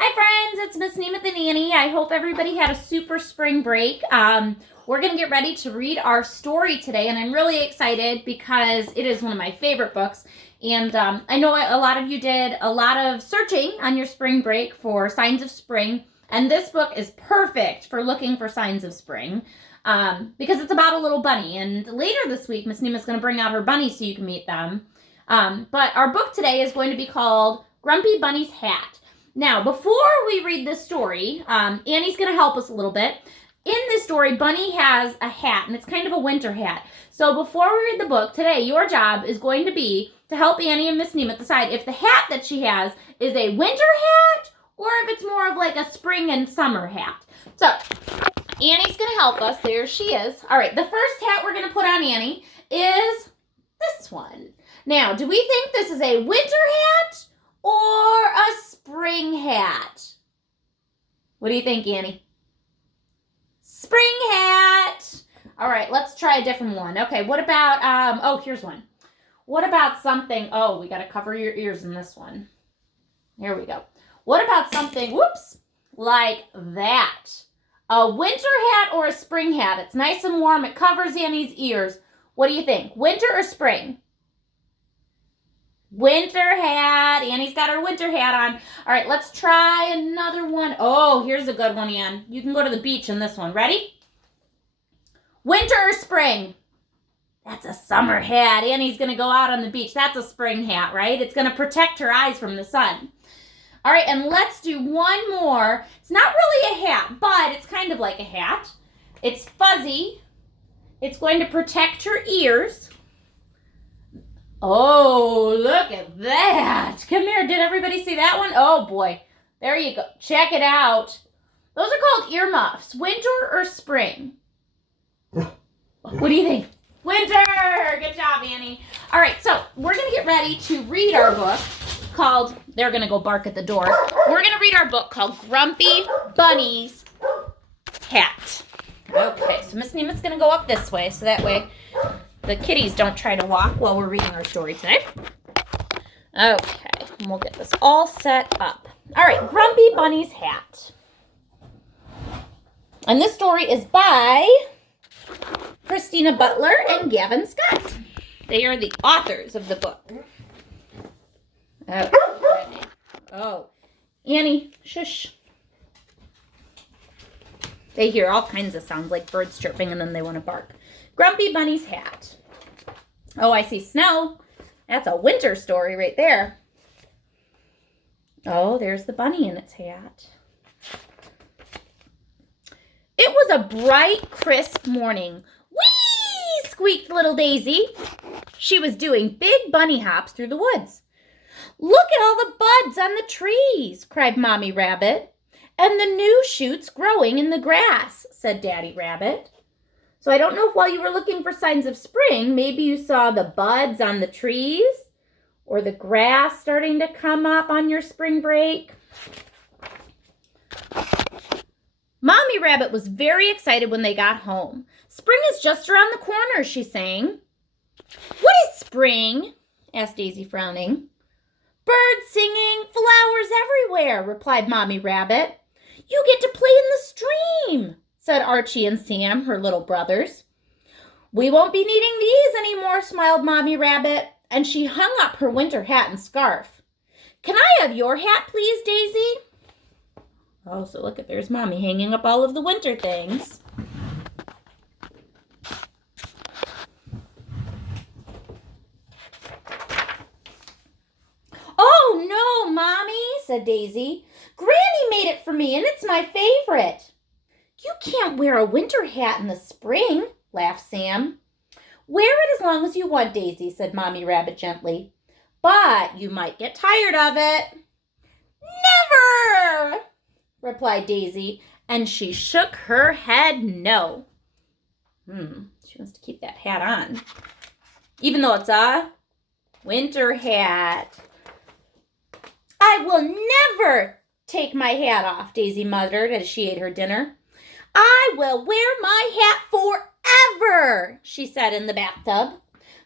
Hi friends, it's Miss Nemeth and Annie. I hope everybody had a super spring break. We're going to get ready to read our story today, and I'm really excited because it is one of my favorite books. And I know a lot of you did a lot of searching on your spring break for signs of spring, and this book is perfect for looking for signs of spring because it's about a little bunny. And later this week, Miss Nemeth's going to bring out her bunnies so you can meet them. But our book today is going to be called Grumpy Bunny's Hat. Now, before we read this story, Annie's going to help us a little bit. In this story, Bunny has a hat, and it's kind of a winter hat. So before we read the book today, your job is going to be to help Annie and Miss Nemeth decide if the hat that she has is a winter hat or if it's more of like a spring and summer hat. So Annie's going to help us. There she is. All right, the first hat we're going to put on Annie is this one. Now, do we think this is a winter hat or a spring hat? What do you think, Annie? Spring hat. All right, let's try a different one. Okay, what about, here's one. What about something, we got to cover your ears in this one. Here we go. What about something, like that? A winter hat or a spring hat? It's nice and warm. It covers Annie's ears. What do you think? Winter or spring? Winter hat. Annie's got her winter hat on. All right, let's try another one. Oh, here's a good one, Ann. You can go to the beach in this one. Ready? Winter or spring? That's a summer hat. Annie's going to go out on the beach. That's a spring hat, right? It's going to protect her eyes from the sun. All right, and let's do one more. It's not really a hat, but it's kind of like a hat. It's fuzzy. It's going to protect her ears. Oh, look at that. Come here. Did everybody see that one? Oh, boy. There you go. Check it out. Those are called earmuffs. Winter or spring? What do you think? Winter. Good job, Annie. All right, so we're going to get ready to read our book called, they're going to go bark at the door. We're going to read our book called Grumpy Bunny's Hat. Okay, so Miss Nemeth's going to go up this way, so that way the kitties don't try to walk while we're reading our story today. Okay, and we'll get this all set up. All right, Grumpy Bunny's Hat. And this story is by Christina Butler and Gavin Scott. They are the authors of the book. Okay. Oh, Annie, shush. They hear all kinds of sounds like birds chirping and then they want to bark. Grumpy Bunny's Hat. Oh, I see snow. That's a winter story right there. Oh, there's the bunny in its hat. It was a bright, crisp morning. Whee! Squeaked little Daisy. She was doing big bunny hops through the woods. Look at all the buds on the trees, cried Mommy Rabbit. And the new shoots growing in the grass, said Daddy Rabbit. So I don't know if while you were looking for signs of spring, maybe you saw the buds on the trees or the grass starting to come up on your spring break. Mommy Rabbit was very excited when they got home. Spring is just around the corner, she sang. What is spring? Asked Daisy, frowning. Birds singing, flowers everywhere, replied Mommy Rabbit. You get to play in the stream, said Archie and Sam, her little brothers. We won't be needing these anymore, smiled Mommy Rabbit, and she hung up her winter hat and scarf. Can I have your hat, please, Daisy? Oh, so look at, there's Mommy hanging up all of the winter things. Oh, no, Mommy, said Daisy. Granny made it for me, and it's my favorite. You can't wear a winter hat in the spring, laughed Sam. Wear it as long as you want, Daisy, said Mommy Rabbit gently. But you might get tired of it. Never, replied Daisy, and she shook her head no. She wants to keep that hat on, even though it's a winter hat. I will never take my hat off, Daisy muttered as she ate her dinner. I will wear my hat forever, she said in the bathtub.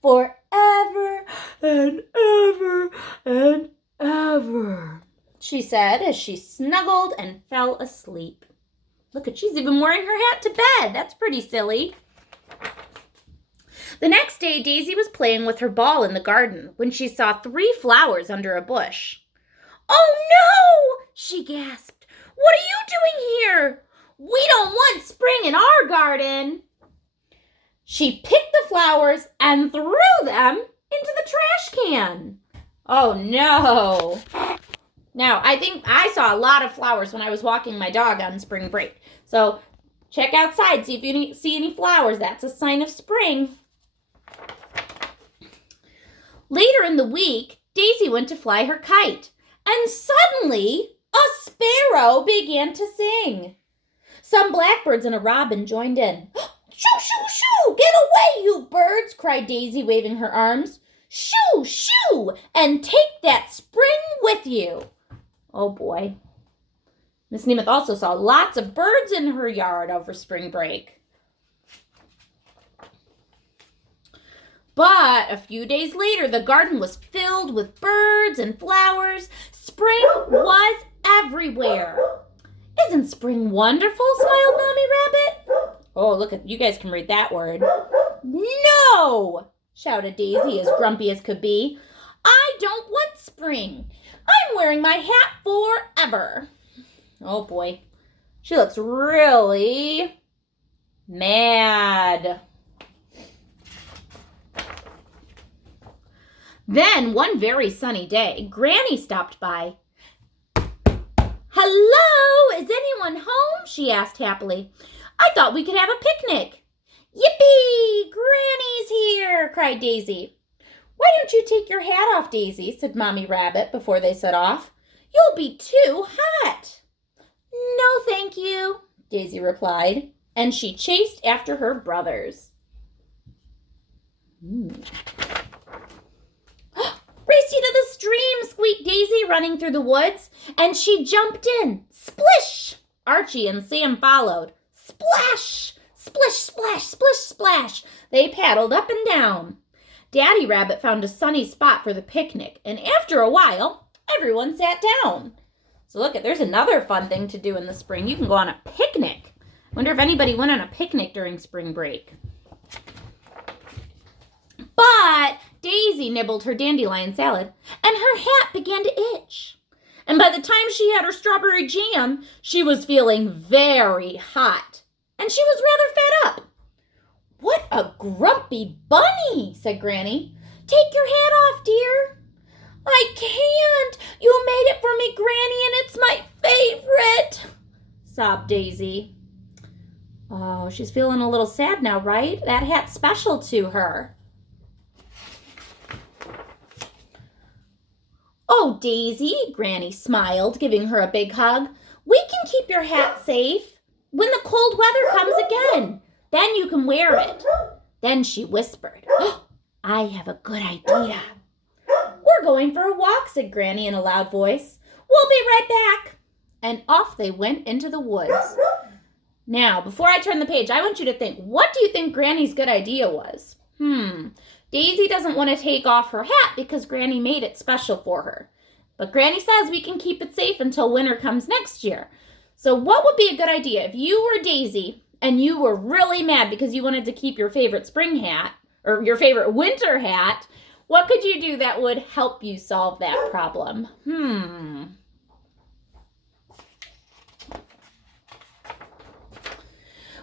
Forever and ever and ever. she said as she snuggled and fell asleep. Look at, she's even wearing her hat to bed. That's pretty silly. The next day, Daisy was playing with her ball in the garden when she saw 3 flowers under a bush. "Oh, no!" she gasped. "What are you doing here? We don't want spring in our garden." She picked the flowers and threw them into the trash can. Oh, no. Now, I think I saw a lot of flowers when I was walking my dog on spring break. So check outside, see if you see any flowers. That's a sign of spring. Later in the week, Daisy went to fly her kite, and suddenly a sparrow began to sing. Some blackbirds and a robin joined in. "Shoo, shoo, shoo! Get away, you birds!" cried Daisy, waving her arms. "Shoo, shoo! And take that spring with you." Oh, boy. Miss Nemeth also saw lots of birds in her yard over spring break. But a few days later, the garden was filled with birds and flowers. Spring was everywhere. "Isn't spring wonderful?" smiled Mommy Rabbit. Oh, look at, you guys can read that word. "No!" shouted Daisy, as grumpy as could be. "I don't want spring. I'm wearing my hat forever." Oh, boy. She looks really mad. Then, one very sunny day, Granny stopped by. "Hello, is anyone home?" she asked happily. "I thought we could have a picnic." "Yippee! Granny's here!" cried Daisy. "Why don't you take your hat off, Daisy?" said Mommy Rabbit before they set off. "You'll be too hot." "No, thank you," Daisy replied, and she chased after her brothers. "Race you to the stream," squeaked Daisy, running through the woods, and she jumped in. Splish! Archie and Sam followed. Splash! Splish, splash, splish, splash. They paddled up and down. Daddy Rabbit found a sunny spot for the picnic, and after a while, everyone sat down. So look, there's another fun thing to do in the spring. You can go on a picnic. Wonder if anybody went on a picnic during spring break. But Daisy nibbled her dandelion salad, and her hat began to itch. And by the time she had her strawberry jam, she was feeling very hot, and she was rather fed up. "What a grumpy bunny," said Granny. "Take your hat off, dear." "I can't. You made it for me, Granny, and it's my favorite," sobbed Daisy. Oh, she's feeling a little sad now, right? That hat's special to her. "Oh, Daisy," Granny smiled, giving her a big hug. "We can keep your hat safe when the cold weather comes again. Then you can wear it." Then she whispered, "Oh, I have a good idea." "We're going for a walk," said Granny in a loud voice. "We'll be right back." And off they went into the woods. Now, before I turn the page, I want you to think, what do you think Granny's good idea was? Daisy doesn't want to take off her hat because Granny made it special for her. But Granny says we can keep it safe until winter comes next year. So what would be a good idea if you were Daisy and you were really mad because you wanted to keep your favorite spring hat or your favorite winter hat? What could you do that would help you solve that problem?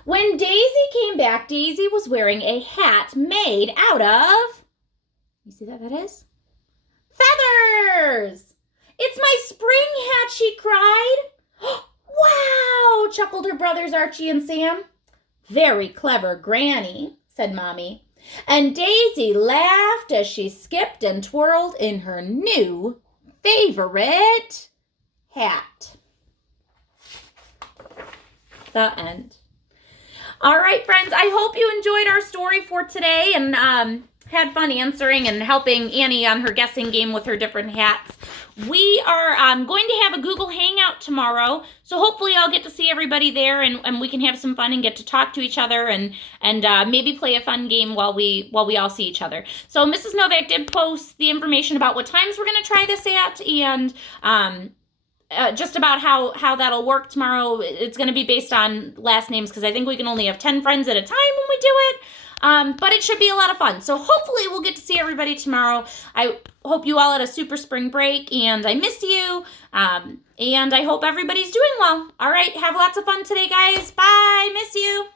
When Daisy came back, Daisy was wearing a hat made out of, you see that is? Feathers! "It's my spring hat," she cried. "Wow!" chuckled her brothers Archie and Sam. "Very clever, Granny," said Mommy. And Daisy laughed as she skipped and twirled in her new favorite hat. The end. All right, friends, I hope you enjoyed our story for today and had fun answering and helping Annie on her guessing game with her different hats. We are going to have a Google Hangout tomorrow, so hopefully I'll get to see everybody there and we can have some fun and get to talk to each other and maybe play a fun game while we all see each other. So Mrs. Novak did post the information about what times we're going to try this at, and just about how that'll work tomorrow. It's going to be based on last names because I think we can only have 10 friends at a time when we do it. But it should be a lot of fun. So hopefully we'll get to see everybody tomorrow. I hope you all had a super spring break, and I miss you. And I hope everybody's doing well. All right, have lots of fun today, guys. Bye. Miss you.